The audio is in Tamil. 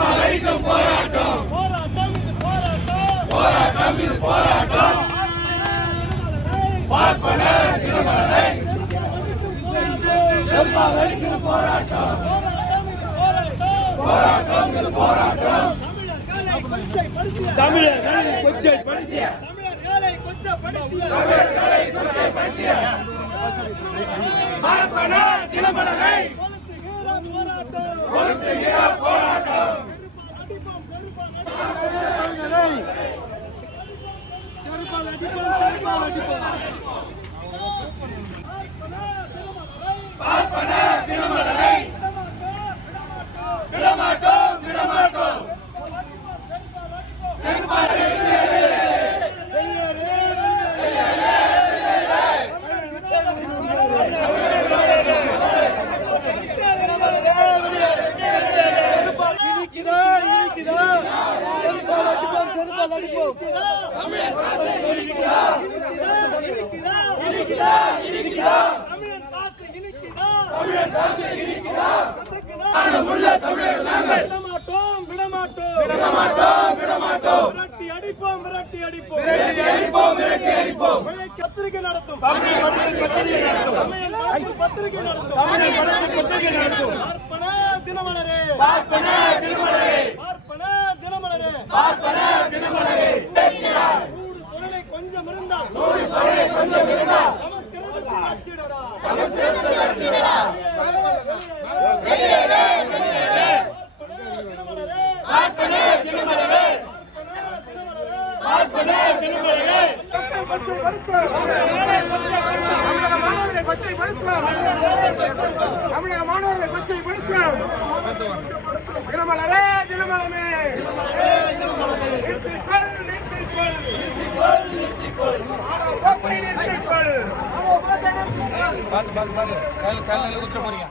அளிக்கும் போராட்டம் போராட்டம் இது போராட்டம் இது போராட்டம் பார்ப்பன திருமலை போராட்டம் போராட்டம் இது போராட்டம் தமிழர்களை பார்ப்பன திருமலை टिपल साइड टिपल நாங்கள் விடமாட்டோம் விடமாட்டோம் விடமாட்டோம் விடமாட்டோம் விரட்டி அடிப்போம் விரட்டி அடிப்போம் விரட்டி அடிப்போம் விரட்டி அடிப்போம் பத்திரிகை நடத்தும் தமிழ் படத்தில் பத்திரிகை நடத்தும் தமிழ் பத்திரிகை நடத்தும் தமிழ் படத்தில் பத்திரிகை நடத்தும் பார்ப்பன தினமலரே. பார்ப்பன பார்ப்பன தினமலரே. பார்ப்பன தமிழக மாணவர்களை கொச்சைப்படுத்த தினமலரே தினமலமே நிறுத்திக்கொள் நிறுத்திக்கொள் போக்கை நிறுத்திக்கொள் குத்த போறீங்க.